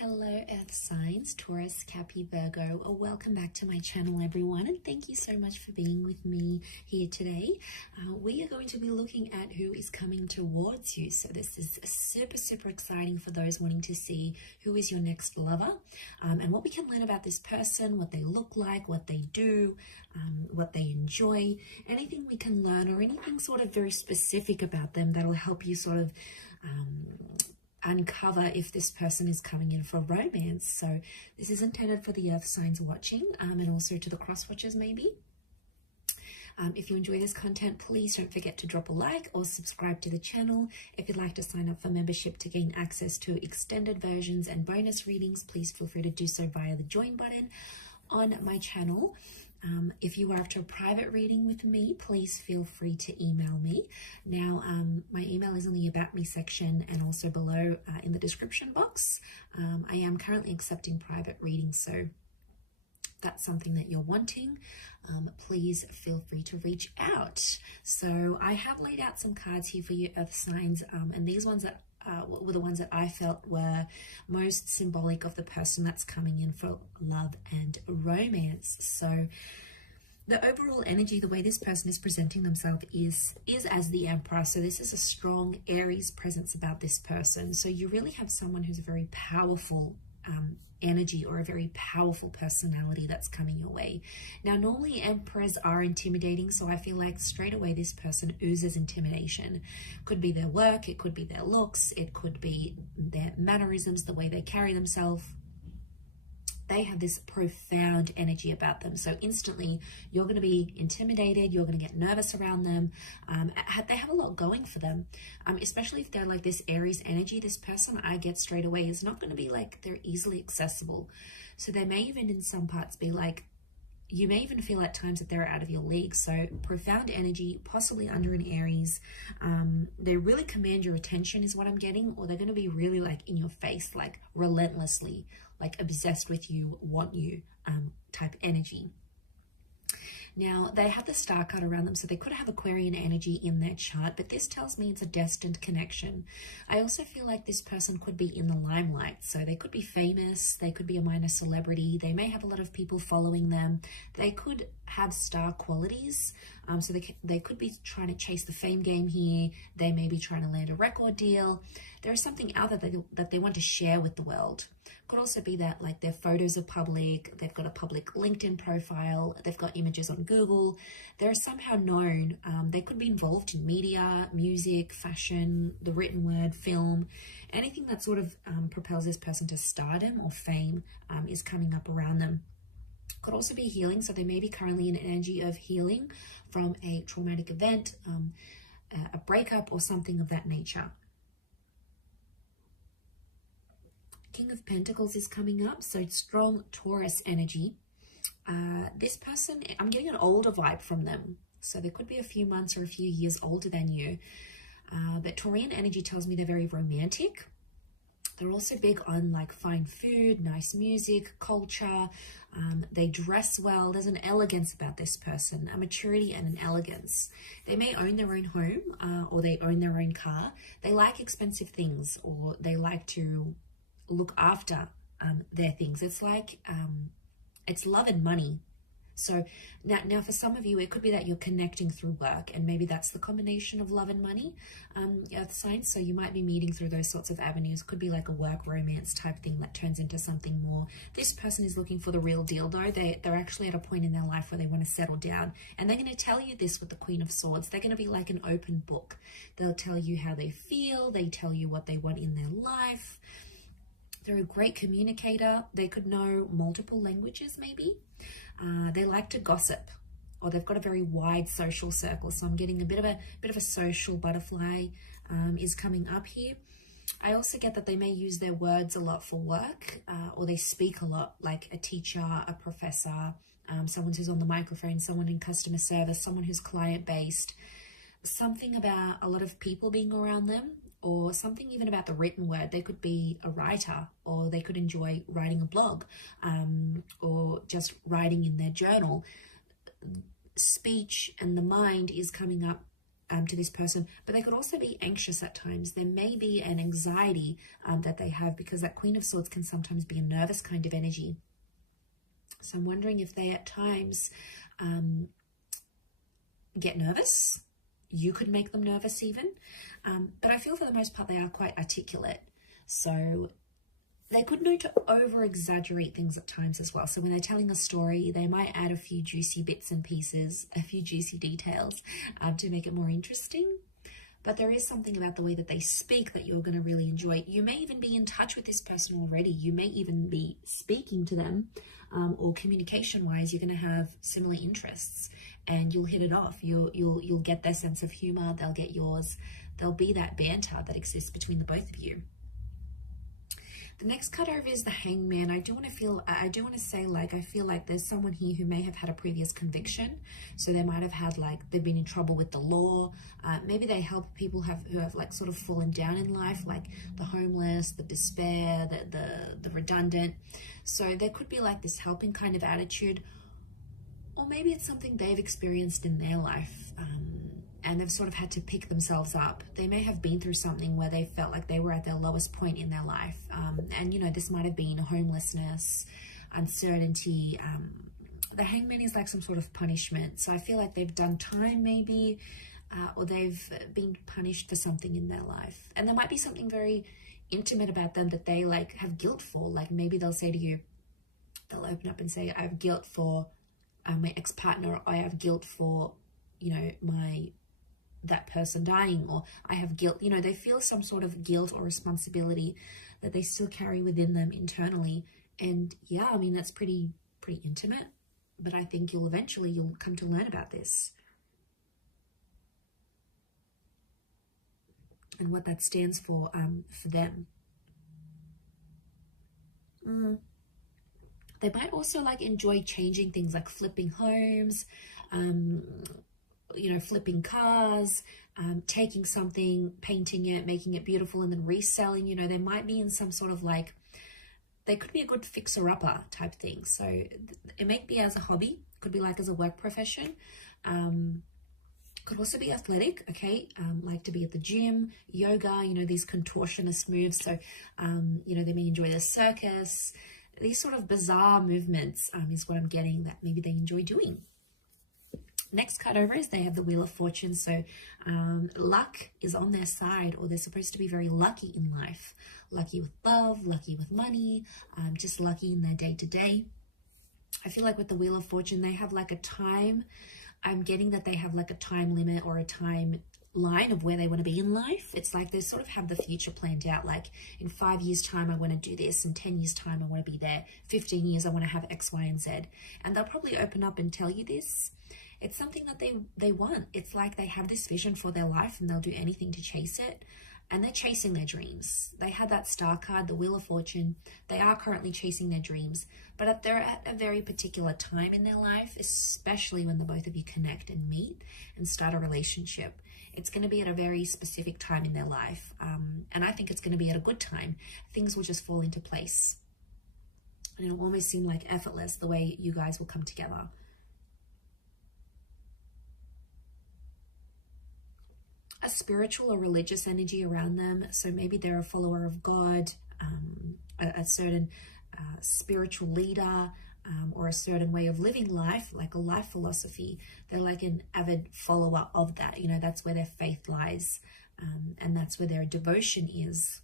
Hello Earth signs, Taurus, Capi, Virgo. Welcome back to my channel everyone, and thank you so much for being with me here today. We are going to be looking at who is coming towards you. So this is super exciting for those wanting to see who is your next lover, and what we can learn about this person, what they look like, what they do, what they enjoy, anything we can learn or anything sort of very specific about them that'll help you sort of uncover if this person is coming in for romance. So this is intended for the earth signs watching, and also to the cross watchers maybe. If you enjoy this content, please don't forget to drop a like or subscribe to the channel. If you'd like to sign up for membership to gain access to extended versions and bonus readings, please feel free to do so via the join button on my channel. If you are after a private reading with me, please feel free to email me. Now, my email is in the About Me section and also below in the description box. I am currently accepting private readings, so that's something that you're wanting, please feel free to reach out. So I have laid out some cards here for you earth signs, and these ones that were the ones that I felt were most symbolic of the person that's coming in for love and romance. So the overall energy, the way this person is presenting themselves is as the Emperor. So this is a strong Aries presence about this person. So you really have someone who's a very powerful energy or a very powerful personality that's coming your way. Now, normally emperors are intimidating, so I feel like straight away this person oozes intimidation. Could be their work, it could be their looks, it could be their mannerisms, the way they carry themselves. They have this profound energy about them. So instantly you're going to be intimidated. You're going to get nervous around them. They have a lot going for them, especially if they're like this Aries energy. This person I get straight away is not going to be like they're easily accessible. So they may even in some parts be like, you may even feel at times that they're out of your league. So profound energy, possibly under an Aries. They really command your attention is what I'm getting, or they're going to be really like in your face, like relentlessly, like obsessed with you, want you type energy. Now, they have the star card around them, so they could have Aquarian energy in their chart, but this tells me it's a destined connection. I also feel like this person could be in the limelight, so they could be famous, they could be a minor celebrity, they may have a lot of people following them, they could have star qualities, so they could be trying to chase the fame game here, they may be trying to land a record deal. There is something out there that they want to share with the world. Could also be that like their photos are public, they've got a public LinkedIn profile, they've got images on Google, they're somehow known. They could be involved in media, music, fashion, the written word, film, anything that sort of propels this person to stardom or fame is coming up around them. Could also be healing, so they may be currently in an energy of healing from a traumatic event, a breakup or something of that nature. King of Pentacles is coming up, so strong Taurus energy. This person, I'm getting an older vibe from them. So they could be a few months or a few years older than you. But Taurian energy tells me they're very romantic. They're also big on like fine food, nice music, culture. They dress well. There's an elegance about this person, a maturity and an elegance. They may own their own home or they own their own car. They like expensive things, or they like to look after their things. It's like it's love and money. So now for some of you it could be that you're connecting through work, and maybe that's the combination of love and money, earth signs. So you might be meeting through those sorts of avenues. Could be like a work romance type thing that turns into something more. This person is looking for the real deal though. They're actually at a point in their life where they want to settle down, and they're going to tell you this with the Queen of Swords. They're going to be like an open book. They'll tell you how they feel, they tell you what they want in their life. They're a great communicator. They could know multiple languages maybe. They like to gossip, or they've got a very wide social circle. So I'm getting a bit of a social butterfly is coming up here. I also get that they may use their words a lot for work, or they speak a lot, like a teacher, a professor, someone who's on the microphone, someone in customer service, someone who's client-based. Something about a lot of people being around them, or something even about the written word. They could be a writer, or they could enjoy writing a blog, or just writing in their journal. Speech and the mind is coming up to this person, but they could also be anxious at times. There may be an anxiety that they have, because that Queen of Swords can sometimes be a nervous kind of energy. So I'm wondering if they at times get nervous. You could make them nervous even. But I feel for the most part they are quite articulate. So they could know to over-exaggerate things at times as well. So when they're telling a story, they might add a few juicy bits and pieces, a few juicy details to make it more interesting. But there is something about the way that they speak that you're going to really enjoy. You may even be in touch with this person already. You may even be speaking to them, or communication-wise, you're going to have similar interests and you'll hit it off. You'll get their sense of humor. They'll get yours. There'll be that banter that exists between the both of you. The next card over is the Hangman. I do want to say, like, I feel like there's someone here who may have had a previous conviction. So they might have had, like, they've been in trouble with the law. Maybe they help people who have like sort of fallen down in life, like the homeless, the despair, the redundant. So there could be like this helping kind of attitude, or maybe it's something they've experienced in their life. And they've sort of had to pick themselves up. They may have been through something where they felt like they were at their lowest point in their life. And, you know, this might have been homelessness, uncertainty. The Hangman is like some sort of punishment. So I feel like they've done time maybe, or they've been punished for something in their life. And there might be something very intimate about them that they like have guilt for. Like maybe they'll say to you, they'll open up and say, I have guilt for my ex-partner, or I have guilt for, you know, that person dying, or I have guilt. You know, they feel some sort of guilt or responsibility that they still carry within them internally. And yeah, I mean, that's pretty intimate, but I think you'll come to learn about this and what that stands for them. They might also like enjoy changing things, like flipping homes, you know, flipping cars, taking something, painting it, making it beautiful, and then reselling. You know, they might be in some sort of like, they could be a good fixer-upper type thing. So it may be as a hobby, could be like as a work profession, could also be athletic, okay, like to be at the gym, yoga, you know, these contortionist moves. So, you know, they may enjoy the circus. These sort of bizarre movements is what I'm getting that maybe they enjoy doing. Next card over is they have the Wheel of Fortune. So luck is on their side, or they're supposed to be very lucky in life. Lucky with love, lucky with money, just lucky in their day-to-day. I feel like with the Wheel of Fortune, they have like a time. I'm getting that they have like a time limit or a time line of where they want to be in life. It's like they sort of have the future planned out, like in 5 years time I want to do this, in 10 years time I want to be there, 15 years I want to have X, Y, and Z. And they'll probably open up and tell you this. It's something that they want. It's like they have this vision for their life and they'll do anything to chase it. And they're chasing their dreams. They had that star card, the Wheel of Fortune. They are currently chasing their dreams, but they're at a very particular time in their life, especially when the both of you connect and meet and start a relationship. It's going to be at a very specific time in their life. And I think it's going to be at a good time. Things will just fall into place. And it'll almost seem like effortless the way you guys will come together. A spiritual or religious energy around them. So maybe they're a follower of God, a certain spiritual leader, or a certain way of living life, like a life philosophy. They're like an avid follower of that. You know, that's where their faith lies, and that's where their devotion is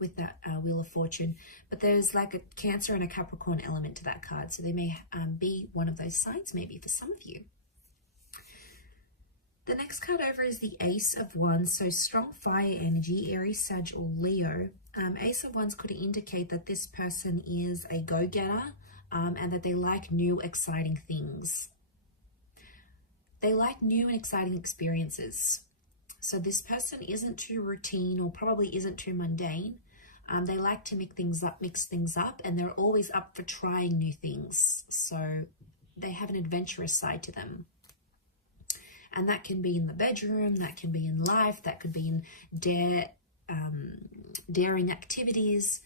with that Wheel of Fortune. But there's like a Cancer and a Capricorn element to that card. So they may be one of those signs maybe for some of you. The next card over is the Ace of Wands. So strong fire energy, Aries, Sag, or Leo. Ace of Wands could indicate that this person is a go-getter, and that they like new, exciting things. They like new and exciting experiences. So this person isn't too routine, or probably isn't too mundane. They like to mix things up, and they're always up for trying new things. So they have an adventurous side to them. And that can be in the bedroom, that can be in life, that could be in daring activities.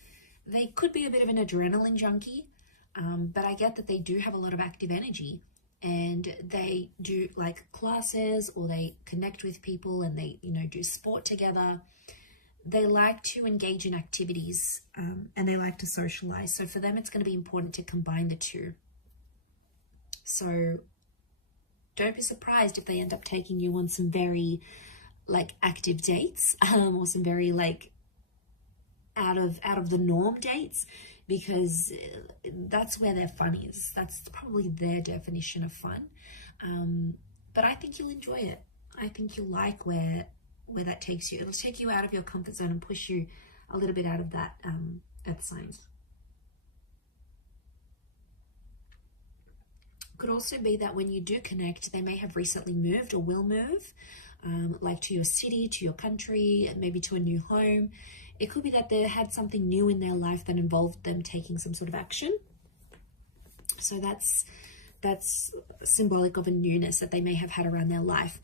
They could be a bit of an adrenaline junkie, but I get that they do have a lot of active energy. and they do like classes, or they connect with people, and they, you know, do sport together. They like to engage in activities, and they like to socialize. So for them, it's going to be important to combine the two. So don't be surprised if they end up taking you on some very like active dates, or some very like out of the norm dates, because that's where their fun is. That's probably their definition of fun. But I think you'll enjoy it. I think you'll like where that takes you. It'll take you out of your comfort zone and push you a little bit out of that earth signs. Could also be that when you do connect, they may have recently moved or will move, like to your city, to your country, and maybe to a new home. It could be that they had something new in their life that involved them taking some sort of action. So that's symbolic of a newness that they may have had around their life.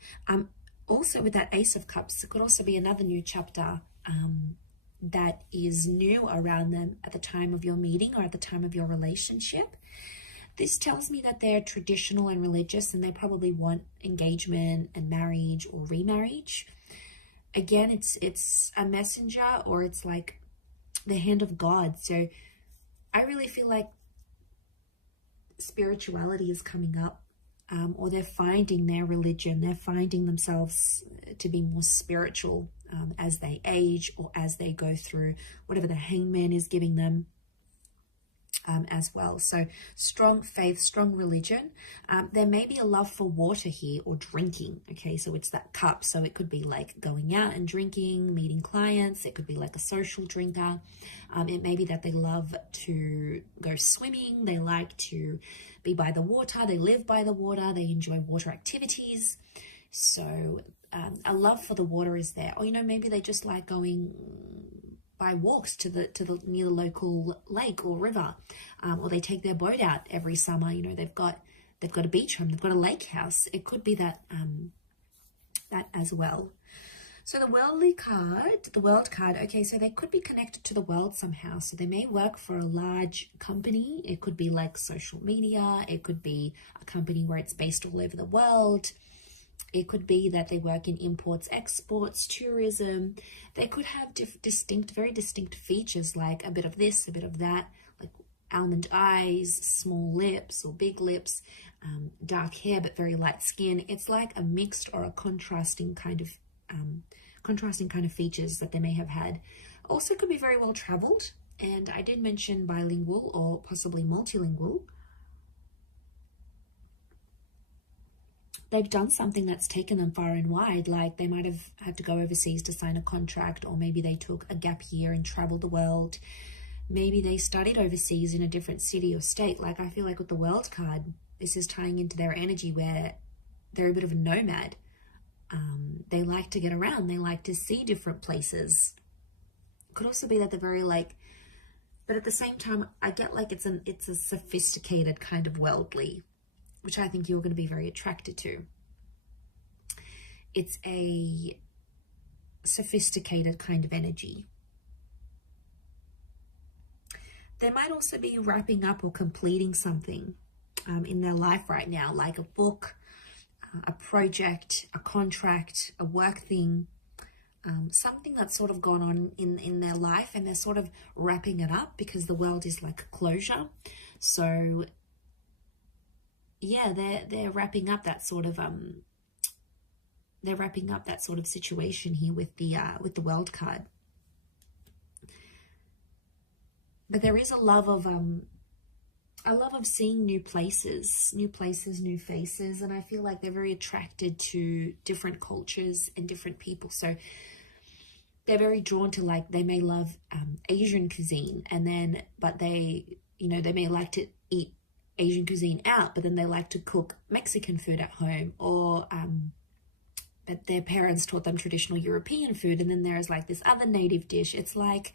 Also with that Ace of Cups, it could also be another new chapter that is new around them at the time of your meeting or at the time of your relationship. This tells me that they're traditional and religious, and they probably want engagement and marriage or remarriage. Again, it's a messenger, or it's like the hand of God. So I really feel like spirituality is coming up, or they're finding their religion. They're finding themselves to be more spiritual as they age, or as they go through whatever the Hangman is giving them. As well. So strong faith, strong religion. There may be a love for water here, or drinking. Okay, so it's that cup. So it could be like going out and drinking, meeting clients. It could be like a social drinker. It may be that they love to go swimming. They like to be by the water. They live by the water. They enjoy water activities. So a love for the water is there. Or, you know, maybe they just like going by walks to the near the local lake or river, or they take their boat out every summer. You know, they've got a beach home, they've got a lake house. It could be that that as well. So the worldly card, the world card, okay, so they could be connected to the world somehow. So they may work for a large company. It could be like social media. It could be a company where it's based all over the world. It could be that they work in imports, exports, tourism. They could have very distinct features, like a bit of this, a bit of that, like almond eyes, small lips or big lips, dark hair but very light skin. It's like a mixed or a contrasting kind of features that they may have had. Also could be very well traveled, and I did mention bilingual or possibly multilingual. They've done something that's taken them far and wide, like they might have had to go overseas to sign a contract, or maybe they took a gap year and traveled the world. Maybe they studied overseas in a different city or state. Like I feel like with the world card, this is tying into their energy where they're a bit of a nomad. They like to get around. They like to see different places. It could also be that they're very like, but at the same time, I get like it's a sophisticated kind of worldly, which I think you're going to be very attracted to. It's a sophisticated kind of energy. They might also be wrapping up or completing something in their life right now, like a book, a project, a contract, a work thing, something that's sort of gone on in their life, and they're sort of wrapping it up because the world is like a closure. So yeah, they're wrapping up that sort of situation here with the world card. But there is a love of seeing new places, new faces, and I feel like they're very attracted to different cultures and different people. So they're very drawn to, like, they may love Asian cuisine, but they may like to eat Asian cuisine out, but then they like to cook Mexican food at home, or that their parents taught them traditional European food, and then there's like this other native dish. It's like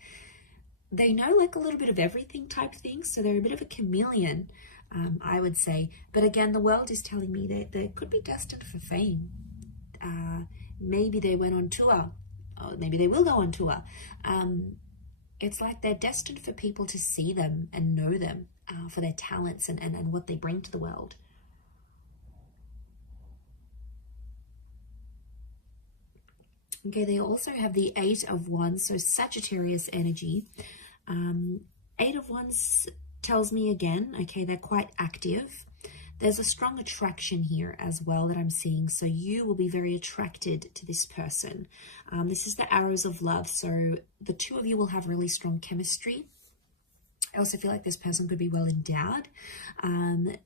they know like a little bit of everything type thing, so they're a bit of a chameleon, I would say. But again, the world is telling me that they could be destined for fame. Maybe they went on tour, or maybe they will go on tour. It's like they're destined for people to see them and know them for their talents and what they bring to the world. Okay, they also have the Eight of Wands, so Sagittarius energy. Eight of Wands tells me again, okay, they're quite active. There's a strong attraction here as well that I'm seeing. So you will be very attracted to this person. This is the arrows of love. So the two of you will have really strong chemistry. I also feel like this person could be well endowed.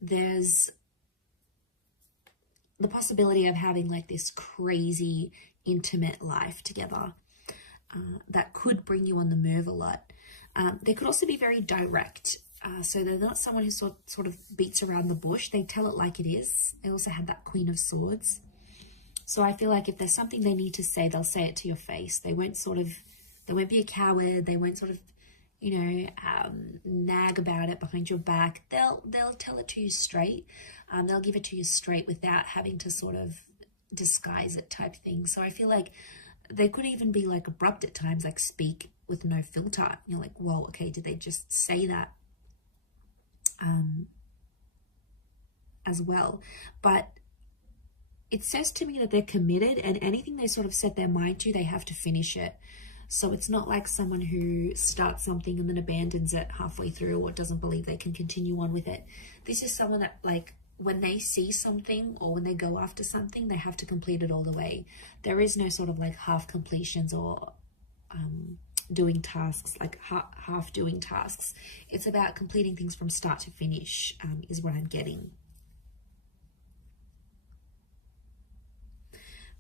There's the possibility of having like this crazy intimate life together that could bring you on the move a lot. They could also be very direct. So they're not someone who sort of beats around the bush. They tell it like it is. They also have that Queen of Swords. So I feel like if there's something they need to say, they'll say it to your face. They won't be a coward. They won't sort of, you know, nag about it behind your back. They'll tell it to you straight. They'll give it to you straight without having to sort of disguise it type thing. So I feel like they could even be like abrupt at times, like speak with no filter. You're like, whoa, okay, did they just say that? As well. But it says to me that they're committed, and anything they sort of set their mind to, they have to finish it. So it's not like someone who starts something and then abandons it halfway through or doesn't believe they can continue on with it. This is someone that, like, when they see something or when they go after something, they have to complete it all the way. There is no sort of like half completions or doing tasks, like half doing tasks. It's about completing things from start to finish, is what I'm getting.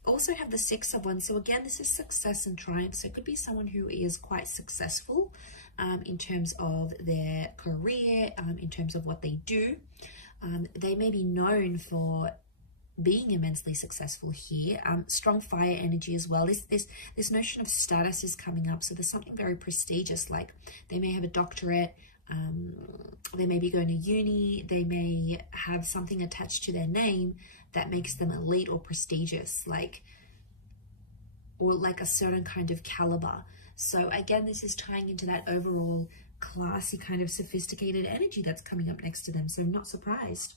Also have the Six of Wands. So again, this is success and triumph. So it could be someone who is quite successful in terms of their career, in terms of what they do. They may be known for being immensely successful here. Strong fire energy as well. This notion of status is coming up. So there's something very prestigious, like they may have a doctorate, they may be going to uni, they may have something attached to their name that makes them elite or prestigious, or like a certain kind of caliber. So again, this is tying into that overall classy kind of sophisticated energy that's coming up next to them. So I'm not surprised.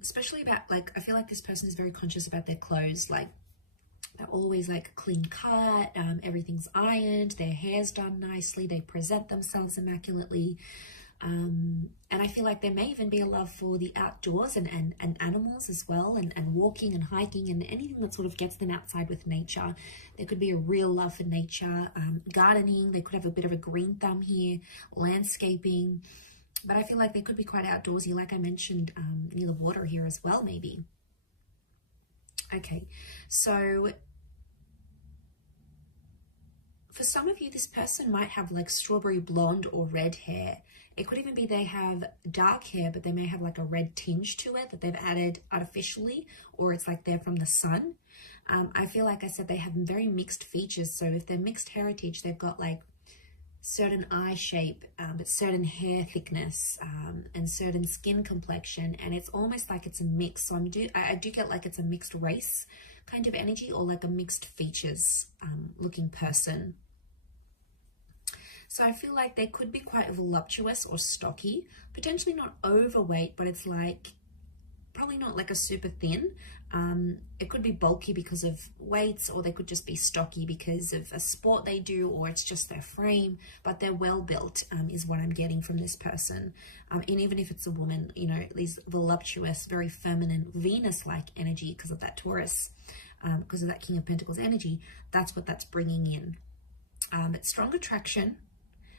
Especially about, like, I feel like this person is very conscious about their clothes. Like, they're always like clean cut, everything's ironed, their hair's done nicely, they present themselves immaculately. And I feel like there may even be a love for the outdoors and animals as well, and walking and hiking and anything that sort of gets them outside with nature. There could be a real love for nature, gardening. They could have a bit of a green thumb here, landscaping. But I feel like they could be quite outdoorsy, like I mentioned, near the water here as well, maybe. Okay, so for some of you, this person might have like strawberry blonde or red hair. It could even be they have dark hair, but they may have like a red tinge to it that they've added artificially, or it's like they're from the sun. I feel like I said they have very mixed features. So if they're mixed heritage, they've got like certain eye shape, but certain hair thickness, and certain skin complexion, and it's almost like it's a mix. So I do get like it's a mixed race kind of energy, or like a mixed features looking person. So I feel like they could be quite voluptuous or stocky, potentially not overweight, but it's like probably not like a super thin. It could be bulky because of weights, or they could just be stocky because of a sport they do, or it's just their frame, but they're well built, is what I'm getting from this person. And even if it's a woman, you know, these voluptuous, very feminine, Venus-like energy because of that Taurus, because of that King of Pentacles energy, that's what that's bringing in. It's strong attraction.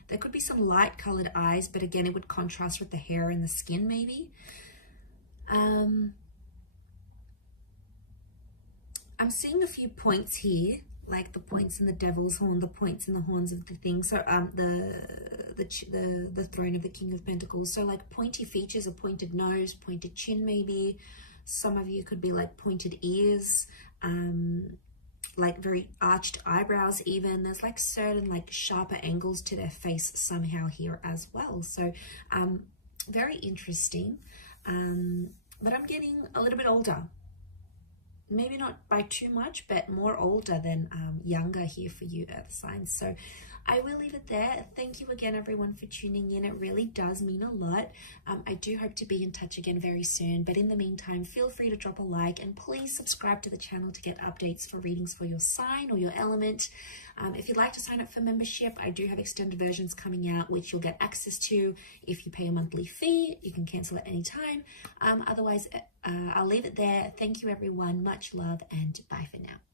There could be some light colored eyes, but again, it would contrast with the hair and the skin maybe. I'm seeing a few points here, like the points in the devil's horn, the points in the horns of the thing. So the throne of the King of Pentacles. So like pointy features, a pointed nose, pointed chin maybe. Some of you could be like pointed ears, like very arched eyebrows even. There's like certain like sharper angles to their face somehow here as well. So very interesting. But I'm getting a little bit older. maybe not by too much, but more older than younger here for you earth signs. So I will leave it there. Thank you again, everyone, for tuning in. It really does mean a lot. I do hope to be in touch again very soon. But in the meantime, feel free to drop a like and please subscribe to the channel to get updates for readings for your sign or your element. If you'd like to sign up for membership, I do have extended versions coming out, which you'll get access to if you pay a monthly fee. You can cancel at any time. Otherwise, I'll leave it there. Thank you, everyone. Much love and bye for now.